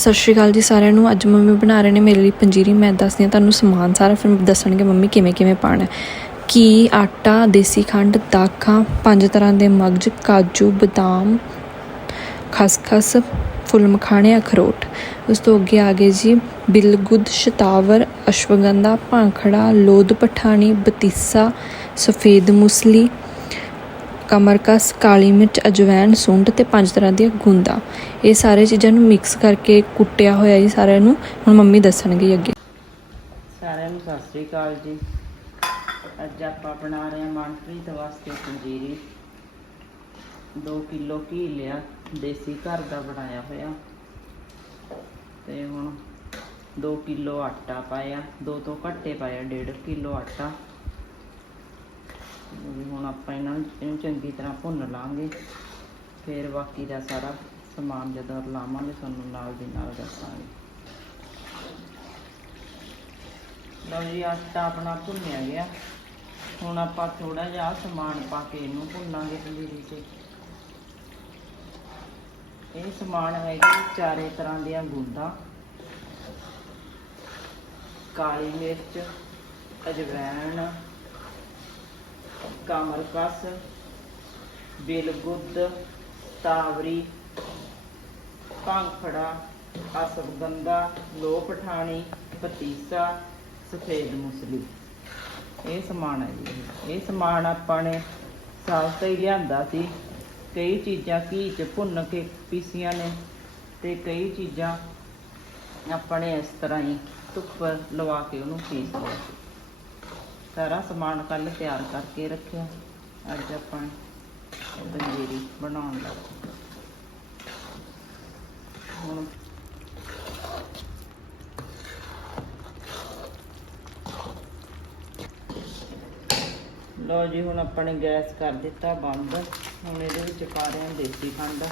ਸਤਿ ਸ਼੍ਰੀ ਅਕਾਲ ਜੀ ਸਾਰਿਆਂ ਨੂੰ। ਅੱਜ ਮੰਮੀ ਬਣਾ ਰਹੇ ਨੇ ਮੇਰੇ ਲਈ ਪੰਜੀਰੀ। ਮੈਂ ਦੱਸਦੀ ਹਾਂ ਤੁਹਾਨੂੰ ਸਮਾਨ ਸਾਰਾ, ਫਿਰ ਦੱਸਣਗੇ ਮੰਮੀ ਕਿਵੇਂ ਕਿਵੇਂ ਪਾਣਾ ਕੀ ਆਟਾ, ਦੇਸੀ ਖੰਡ, ਦਾਖਾਂ, ਪੰਜ ਤਰ੍ਹਾਂ ਦੇ ਮਗਜ, ਕਾਜੂ, ਬਦਾਮ, ਖਸਖਸ, ਫੁੱਲ ਮਖਾਣੇ, ਅਖਰੋਟ। ਉਸ ਤੋਂ ਅੱਗੇ ਆ ਗਏ ਜੀ ਬਿਲਗੁਦ, ਸ਼ਤਾਵਰ, ਅਸ਼ਵਗੰਧਾ, ਭਾਂਖੜਾ, ਲੋਧ, ਪਠਾਣੀ, ਬਤੀਸਾ, ਸਫੇਦ ਮੁਸਲੀ ਕਮਰਕਸ, ਕਾਲੀ ਮਿਰਚ ਅਜਵਾਇਣ ਸੁੰਡ ਤੇ ਪੰਜ ਤਰ੍ਹਾਂ ਦੀਆਂ ਗੁੰਦਾ। ਇਹ ਸਾਰੇ ਚੀਜ਼ਾਂ ਨੂੰ ਮਿਕਸ ਕਰਕੇ ਕੁੱਟਿਆ ਹੋਇਆ ਜੀ ਸਾਰਿਆਂ ਨੂੰ। ਹੁਣ ਮੰਮੀ ਦੱਸਣਗੇ ਅੱਗੇ। ਸਾਰਿਆਂ ਨੂੰ ਸਤਿ ਸ੍ਰੀ ਅਕਾਲ ਜੀ। ਅੱਜ ਆਪਾਂ ਬਣਾ ਰਹੇ ਹਾਂ ਮਨਪ੍ਰੀਤ ਵਾਸਤੇ ਪੰਜੀਰੀ। 2 ਕਿਲੋ ਘੀ ਲਿਆ, ਦੇਸੀ ਘਰ ਦਾ ਬਣਾਇਆ ਹੋਇਆ। ਤੇ ਹੁਣ 2 ਕਿਲੋ ਆਟਾ ਪਾਇਆ, ਦੋ ਤੋਂ ਘੱਟੇ ਪਾਇਆ 1.5 ਕਿਲੋ ਆਟਾ। ਵੀ ਹੁਣ ਆਪਾਂ ਇਹਨਾਂ ਨੂੰ ਇਹਨੂੰ ਚੰਗੀ ਤਰ੍ਹਾਂ ਭੁੰਨ ਲਾਂਗੇ। ਫਿਰ ਬਾਕੀ ਦਾ ਸਾਰਾ ਸਮਾਨ ਜਦੋਂ ਲਾਵਾਂਗੇ, ਤੁਹਾਨੂੰ ਨਾਲ ਦੀ ਨਾਲ ਦੱਸਾਂਗੇ। ਲਓ ਜੀ, ਆਟਾ ਆਪਣਾ ਭੁੰਨਿਆ ਗਿਆ। ਹੁਣ ਆਪਾਂ ਥੋੜਾ ਜਿਹਾ ਸਮਾਨ ਪਾ ਕੇ ਇਹਨੂੰ ਭੁੰਨਾਂਗੇ ਪੰਜੀਰੀ 'ਚ। ਇਹ ਸਮਾਨ ਹੈ ਜੀ ਚਾਰੇ ਤਰ੍ਹਾਂ ਦੀਆਂ ਗੁੰਦਾਂ ਕਾਲੀ ਮਿਰਚ ਅਜਵਾਇਣ ਕਮਰਕਸ ਬਿਲਗੁੱਦ ਤਾਵਰੀ ਭਾਂਖੜਾ ਅਸਵਗੰਧਾ ਲੋ ਪਠਾਣੀ ਪਤੀਸਾ ਸਫੇਦ ਮੁਸਲੀ। ਇਹ ਸਮਾਨ ਹੈ ਜੀ ਇਹ। ਇਹ ਸਮਾਨ ਆਪਾਂ ਨੇ ਸਾਫ਼ ਹੀ ਲਿਆਂਦਾ ਸੀ। ਕਈ ਚੀਜ਼ਾਂ ਘੀ ਚ ਭੁੰਨ ਕੇ ਪੀਸੀਆਂ ਨੇ ਤੇ ਕਈ ਚੀਜ਼ਾਂ ਆਪਾਂ ਨੇ ਇਸ ਤਰ੍ਹਾਂ ਹੀ ਧੁੱਪ ਲਵਾ ਕੇ ਉਹਨੂੰ ਪੀਸ ਲਿਆ ਸੀ। ਸਾਰਾ ਸਮਾਨ ਕੱਲ ਤਿਆਰ ਕਰਕੇ ਰੱਖਿਆ। ਅੱਜ ਆਪਾਂ ਪੰਜੀਰੀ ਬਣਾਉਣ ਲੱਗੇ ਹੁਣ ਲੋ ਜੀ, ਹੁਣ ਆਪਾਂ ਨੇ ਗੈਸ ਕਰ ਦਿੱਤਾ ਬੰਦ। ਹੁਣ ਇਹਦੇ ਵਿੱਚ ਪਾ ਰਹੇ ਹਾਂ ਦੇਸੀ ਖੰਡ।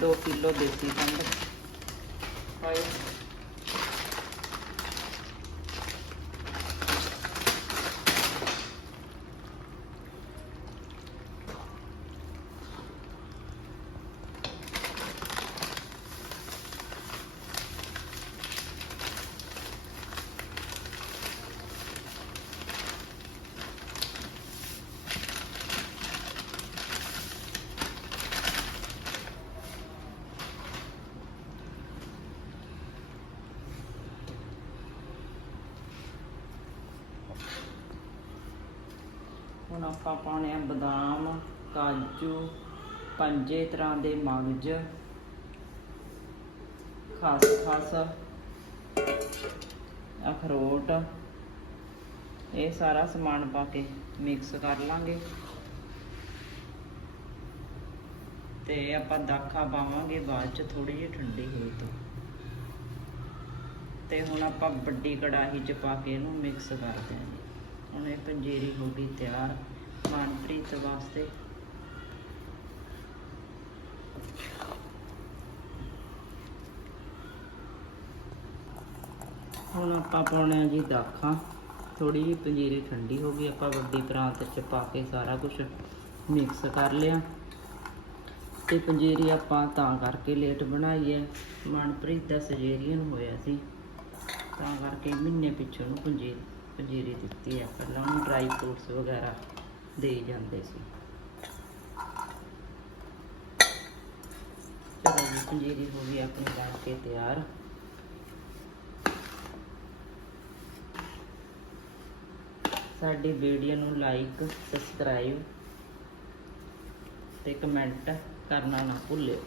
ਦੋ ਕਿਲੋ ਦੇਸੀ ਖੰਡ। ਪਾਇਓ ਹੁਣ ਆਪਾਂ ਪਾਉਣੇ ਆ ਬਦਾਮ, ਕਾਜੂ, ਪੰਜੇ ਤਰ੍ਹਾਂ ਦੇ ਮਗਜ ਖਸਖਸ ਅਖਰੋਟ, ਇਹ ਸਾਰਾ ਸਮਾਨ ਪਾ ਕੇ ਮਿਕਸ ਕਰ ਲਾਂਗੇ। ਤੇ ਆਪਾਂ ਦਾਖਾ ਪਾਵਾਂਗੇ ਬਾਅਦ ਚ ਥੋੜੀ ਜਿਹੀ ਠੰਡੀ ਹੋਈ ਤੋਂ। ਤੇ ਹੁਣ ਆਪਾਂ ਵੱਡੀ ਕੜਾਹੀ ਚ ਪਾ ਕੇ ਇਹਨੂੰ ਮਿਕਸ ਕਰ ਦਿਆਂਗੇ। ਹੁਣ ਇਹ ਪੰਜੀਰੀ ਹੋ ਗਈ ਤਿਆਰ, ਮਨਪ੍ਰੀਤ ਵਾਸਤੇ। ਹੁਣ ਆਪਾਂ ਪਾਉਣਾ ਜੀ ਦਾਖਾਂ। ਥੋੜੀ ਜਿਹੀ ਪੰਜੀਰੀ ਠੰਡੀ ਹੋ ਗਈ, ਆਪਾਂ ਵੱਡੀ ਪਰਾਤ 'ਚ ਪਾ ਕੇ ਸਾਰਾ ਕੁਝ ਮਿਕਸ ਕਰ ਲਿਆ। ਤੇ ਪੰਜੀਰੀ ਆਪਾਂ ਤਾਂ ਕਰਕੇ ਲੇਟ ਬਣਾਈ ਹੈ। ਮਨਪ੍ਰੀਤ ਦਾ ਸਜੇਰੀਅਨ ਹੋਇਆ ਸੀ। ਤਾਂ ਕਰਕੇ ਮਹੀਨੇ ਪਿੱਛੋਂ ਨੂੰ ਪੰਜੀਰੀ ਪੰਜੀਰੀ ਦਿੱਤੀ ਹੈ ਪਹਿਲਾਂ ਉਹਨੂੰ ਡਰਾਈ ਫਰੂਟਸ ਵਗੈਰਾ ਦੇ ਜਾਂਦੇ ਸੀ। ਚਲੋ ਜੀ, ਪੰਜੀਰੀ ਹੋ ਗਈ ਆਪਣੀ ਬਣ ਕੇ ਤਿਆਰ। ਸਾਡੀ ਵੀਡੀਓ ਨੂੰ ਲਾਈਕ ਸਬਸਕ੍ਰਾਈਬ ਤੇ ਕਮੈਂਟ ਕਰਨਾ ਨਾ ਭੁੱਲਿਓ।